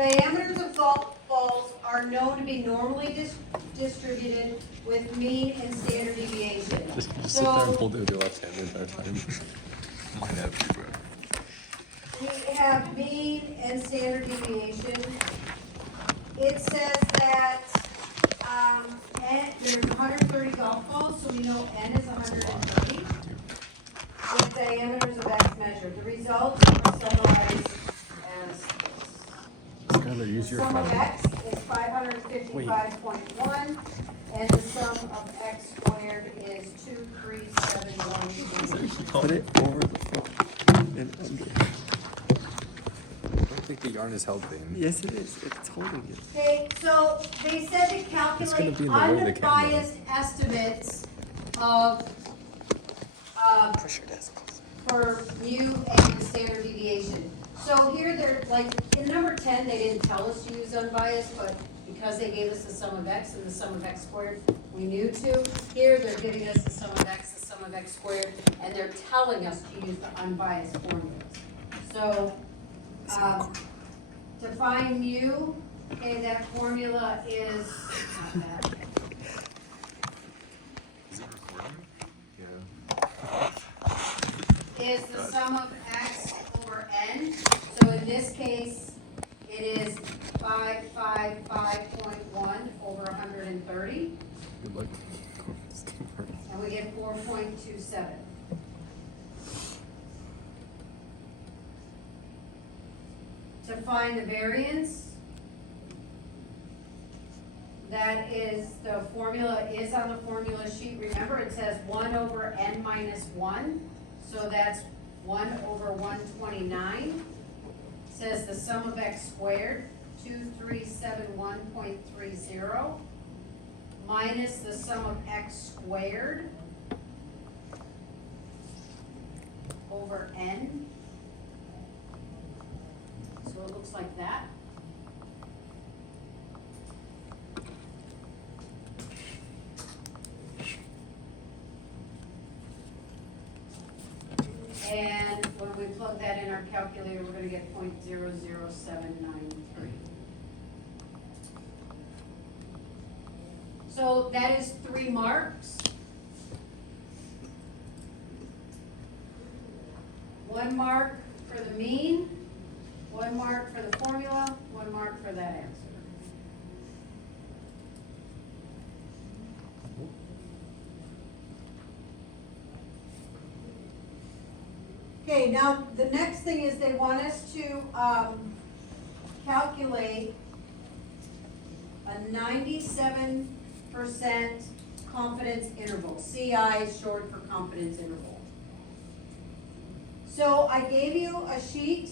Diameters of golf balls are known to be normally distributed with mean and standard deviation. Just sit there and hold it with your left hand the entire time. Might have to, bro. We have mean and standard deviation. It says that there's 130 golf balls, so we know N is 130. With diameters of X measured. The results are summarized as this. Skylar, use your Sum of phone. X is 555.1, and the sum of X squared is 2371. Put it over the phone and under. I don't think the yarn is helping. Yes, it is. It's holding it. Okay, so they said to It's calculate gonna be in the way of the camera. unbiased estimates of Pressure desk. for mu and the standard deviation. So here they're like, in number 10, they didn't tell us to use unbiased, but because they gave us the sum of X and the sum of X squared, we knew to. Here, they're giving us the sum of X, the sum of X squared, and they're telling us to use the unbiased formulas. So, to find mu, okay, that formula is, not that. Is it recording? Yeah. Is the sum of X over N. So in this case, it is 555.1 over 130, Good luck. and we get 4.27. To find the variance, that is, the formula is on the formula sheet. Remember, it says 1 over N minus 1, so that's 1 over 129. Says the sum of X squared, 2371.30, minus the sum of X squared over N. So it looks like that. And when we plug that in our calculator, we're gonna get 0.00793. So that is 3 marks. 1 mark for the mean, 1 mark for the formula, 1 mark for that answer. Okay, now the next thing is they want us to calculate a 97% confidence interval. CI is short for confidence interval. So I gave you a sheet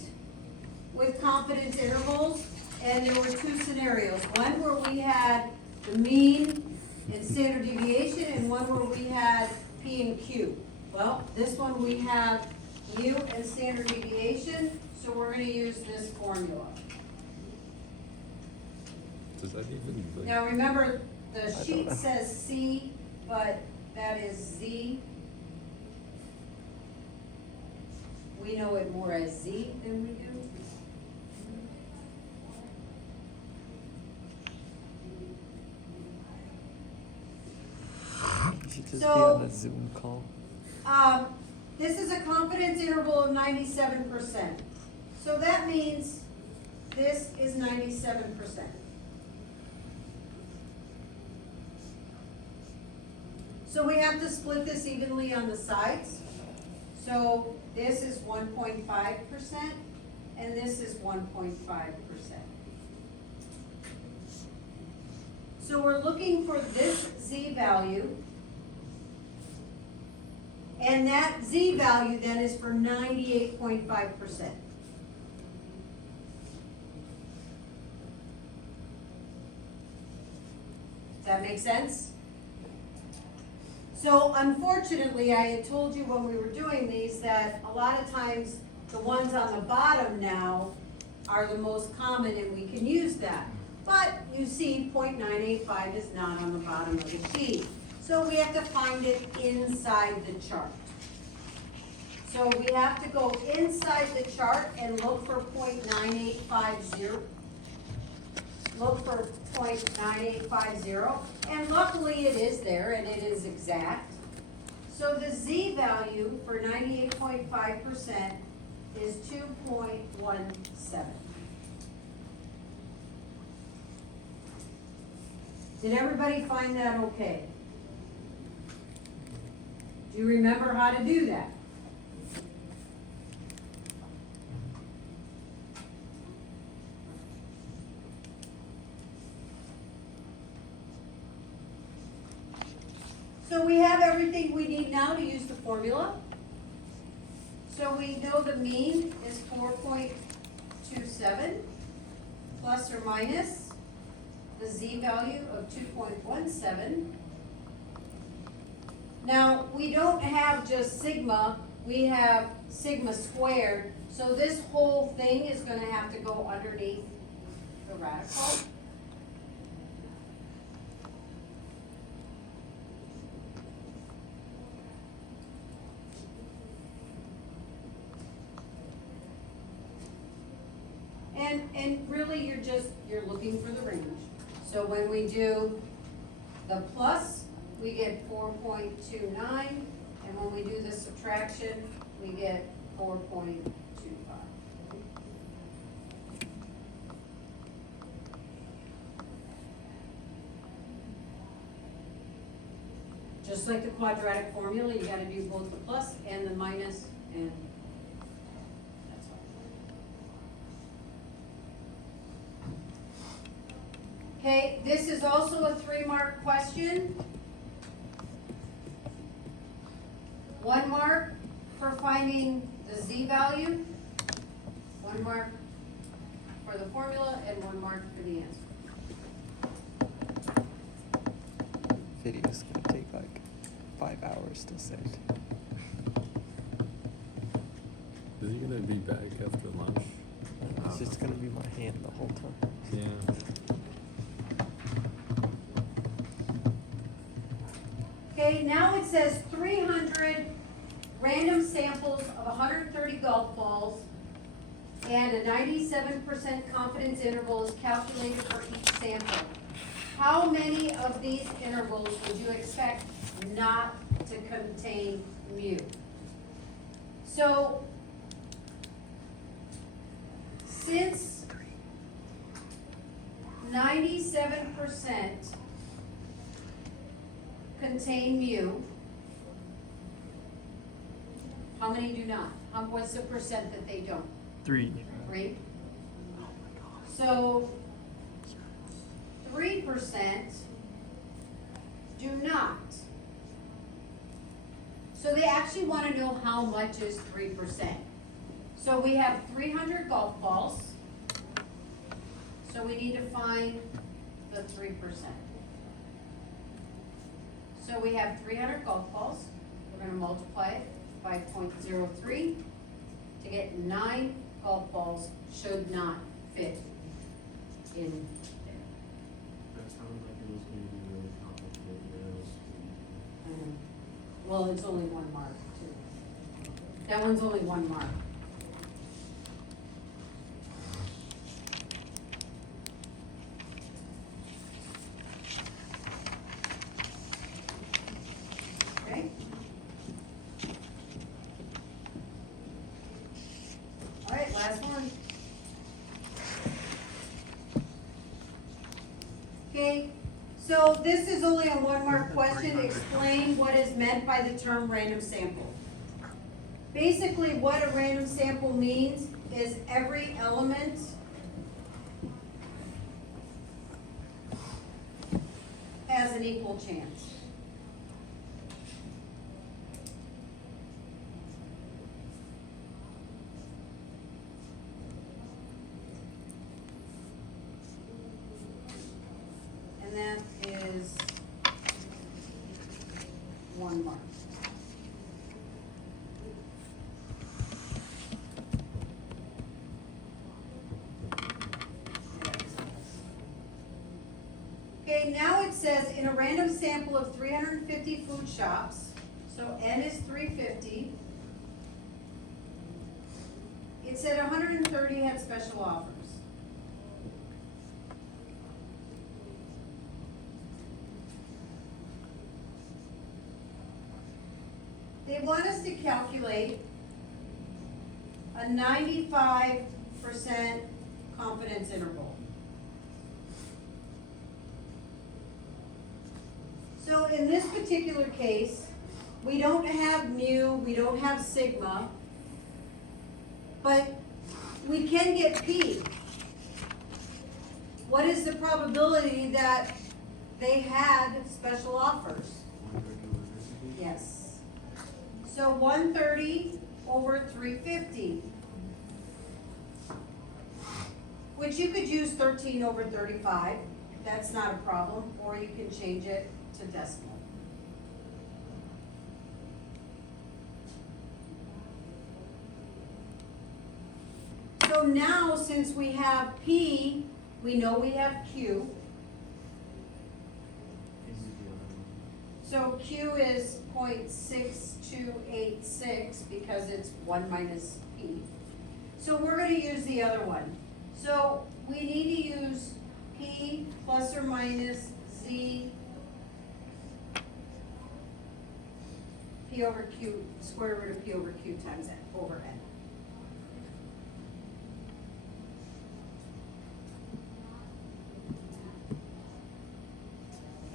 with confidence intervals, and there were 2 scenarios. One where we had the mean and standard deviation, and one where we had P and Q. Well, this one we have mu and standard deviation, so we're gonna use this formula. Does that even like, Now remember, the sheet says C, but that is Z. We know it more as Z than we do. You should just So- be on a Zoom call. This is a confidence interval of 97%. So that means this is 97%. So we have to split this evenly on the sides. So this is 1.5% and this is 1.5%. So we're looking for this Z value. And that Z value then is for 98.5%. Does that make sense? So unfortunately, I had told you when we were doing these that a lot of times the ones on the bottom now are the most common and we can use that. But you see 0.985 is not on the bottom of the sheet. So we have to find it inside the chart. So we have to go inside the chart and look for 0.9850. look for 0.9850, and luckily it is there and it is exact. So the Z value for 98.5% is 2.17. Did everybody find that okay? Do you remember how to do that? So we have everything we need now to use the formula. So we know the mean is 4.27 plus or minus the Z value of 2.17. Now, we don't have just sigma, we have sigma squared, so this whole thing is going to have to go underneath the radical. And really, you're looking for the range. So when we do the plus, we get 4.29, and when we do the subtraction, we get 4.25. Just like the quadratic formula, you gotta do both the plus and the minus, and that's all. Okay, this is also a 3-mark question. 1 mark for finding the Z value, 1 mark for the formula, and 1 mark for the answer. Video's gonna take like 5 hours to send. Is he gonna be back after lunch? It's just gonna be my hand the whole time. Yeah. Okay, now it says 300 random samples of 130 golf balls and a 97% confidence interval is calculated for each sample. How many of these intervals would you expect not to contain mu? So, since 97% contain mu, how many do not? What's the percent that they don't? 3. 3? So 3% do not. So they actually want to know how much is 3%. So we have 300 golf balls. So we need to find the 3%. So we have 300 golf balls. We're going to multiply it by 0.03 to get 9 golf balls should not fit in there. That sounded like it was gonna be really complicated. Well, it's only 1 mark too. That one's only 1 mark. Okay? All right, last one. Okay, so this is only a 1 mark question. Explain what is meant by the term random sample. Basically, what a random sample means is every element has an equal chance. And that is 1 mark. Okay, now it says in a random sample of 350 food shops, so N is 350. It said 130 had special offers. they want us to calculate a 95% confidence interval. So in this particular case, we don't have mu, we don't have sigma, but we can get p. What is the probability that they had special offers? 130 over 50? Yes. So 130 over 350. Which you could use 13 over 35, that's not a problem, or you can change it to decimal. So now, since we have P, we know we have Q. So Q is 0.6286 because it's 1 minus P. So we're gonna use the other one. So we need to use P plus or minus Z P over Q, square root of P over Q times N over N.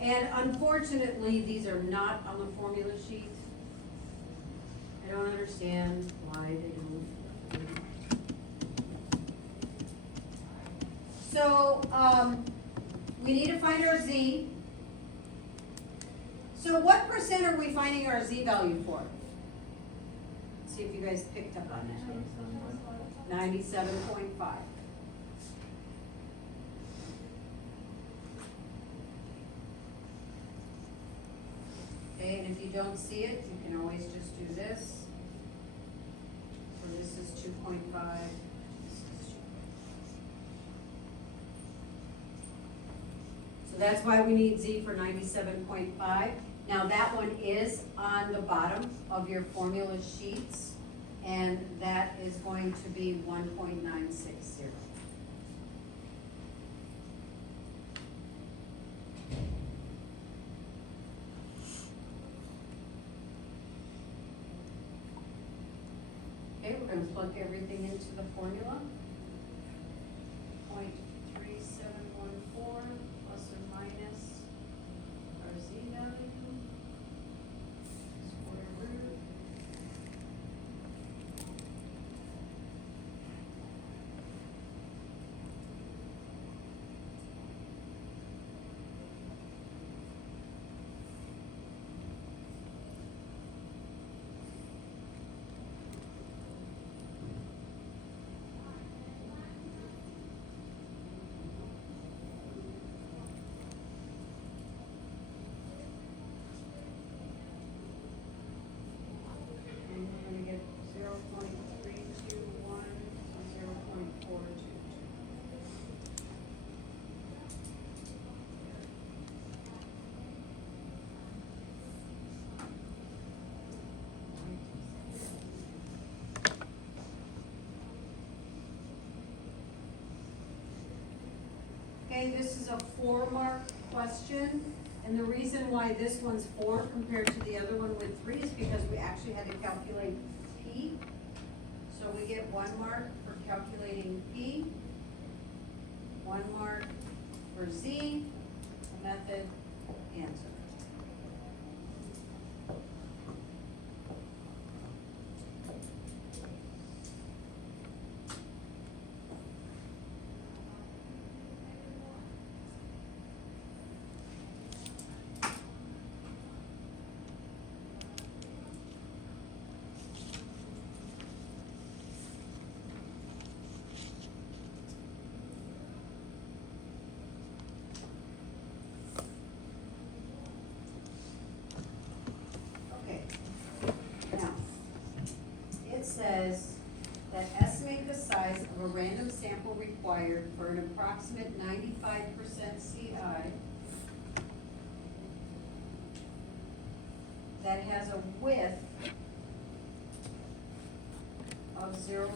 And unfortunately, these are not on the formula sheet. I don't understand why they don't. So, we need to find our Z. So what percent are we finding our Z value for? Let's see if you guys picked up on that. 97.5. Okay, and if you don't see it, you can always just do this. So this is 2.5. So that's why we need Z for 97.5. Now that one is on the bottom of your formula sheets, and that is going to be 1.960. Okay, we're going to plug everything into the formula. 0.3714 plus or minus our Z value, square root. And we're going to get 0.321 and 0.422. Okay, this is a 4-mark question, and the reason why this one's 4 compared to the other one with 3 is because we actually had to calculate P. So we get 1 mark for calculating P, 1 mark for Z, method, answer. Okay, now, it says that estimate the size of a random sample required for an approximate 95% CI that has a width of 0.04.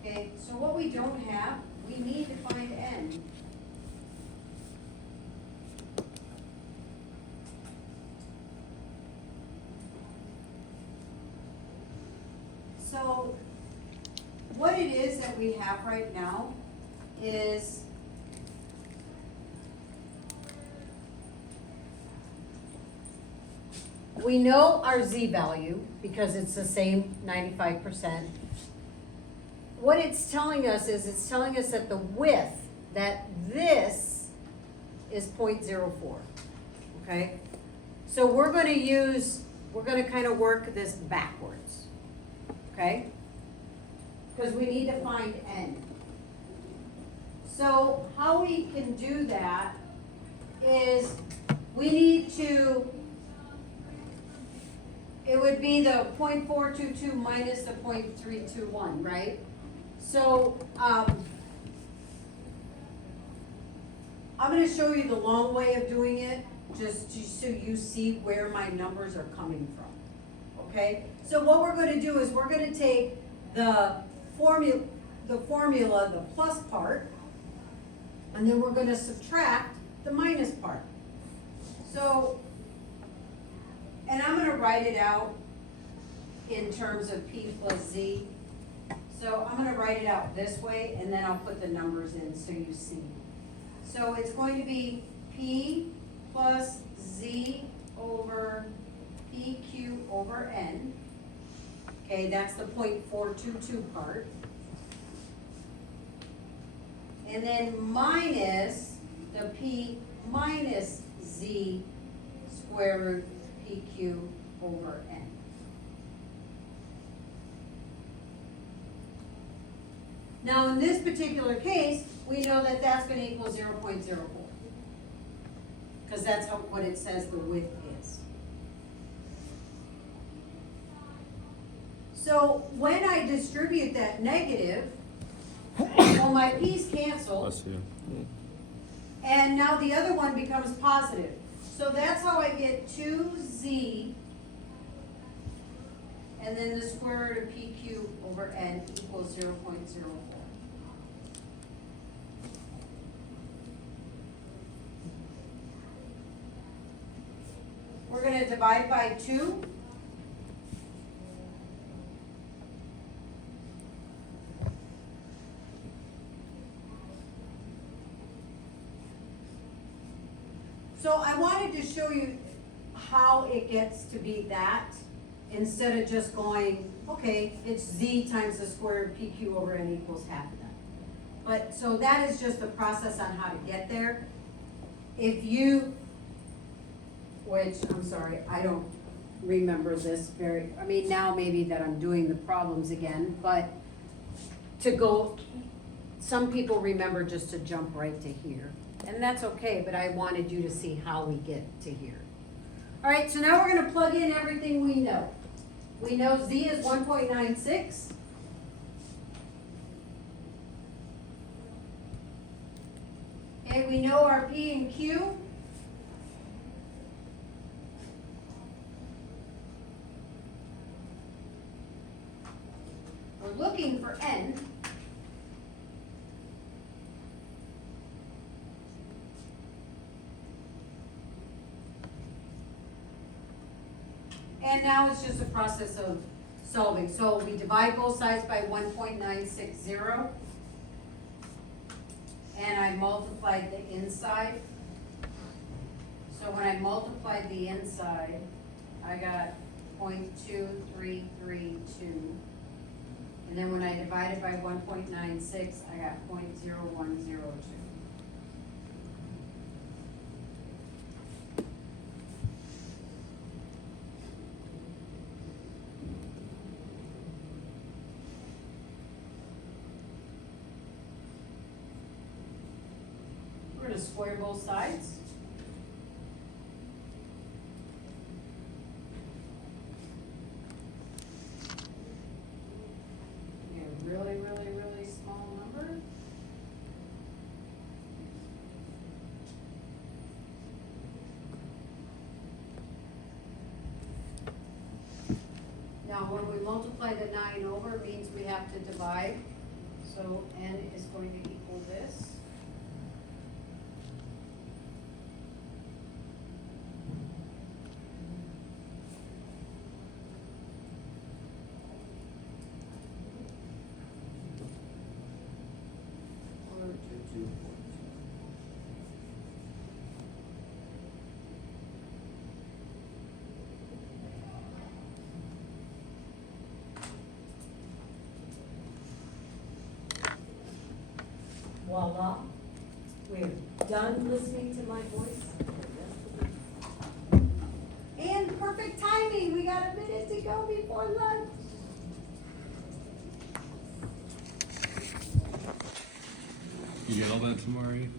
Okay, so what we don't have, we need to find N. So what it is that we have right now is we know our Z value because it's the same 95%. What it's telling us is it's telling us that the width, that this is 0.04, okay? So we're gonna kind of work this backwards, okay? Because we need to find N. So how we can do that is we need to, it would be the 0.422 minus the 0.321, right? So, I'm gonna show you the long way of doing it, just so you see where my numbers are coming from, okay? So what we're gonna do is we're gonna take the formula, the plus part, and then we're gonna subtract the minus part. So, and I'm gonna write it out in terms of P plus Z. So I'm gonna write it out this way, and then I'll put the numbers in so you see. So it's going to be P plus Z over PQ over N. Okay, that's the 0.422 part. And then minus the P minus Z square root PQ over N. Now, in this particular case, we know that that's gonna equal 0.04. Because that's what it says the width is. So when I distribute that negative, well, my p's cancel, Bless you. and now the other one becomes positive. So that's how I get 2z, and then the square root of PQ over N equals 0.04. We're gonna divide by 2. So I wanted to show you how it gets to be that, instead of just going, okay, it's Z times the square root of PQ over N equals half of that. But, so that is just the process on how to get there. If you, which, I'm sorry, I don't remember this I mean, now maybe that I'm doing the problems again, but to go, some people remember just to jump right to here. And that's okay, but I wanted you to see how we get to here. All right, so now we're gonna plug in everything we know. We know Z is 1.96. Okay, we know our P and Q. We're looking for N. And now it's just a process of solving. So we divide both sides by 1.960. And I multiplied the inside. So when I multiplied the inside, I got 0.2332. And then when I divided by 1.96, I got 0.0102. We're going to square both sides. A really, really, really small number. Now, when we multiply the 9 over, it means we have to divide. So N is going to equal this. voila, we're done listening to my voice. And perfect timing, we got a minute to go before lunch. You get all that, Tamari?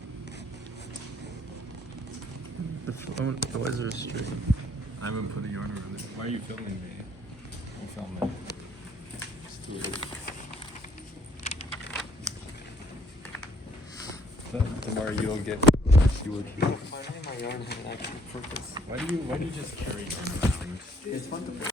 The phone, why is there a string? I haven't put a yarn around it. Why are you filming me? I'll film it. Just do it. Tomorrow you'll get you would Why do my yarn have an actual purpose? why do you just carry yarn around? It's fun to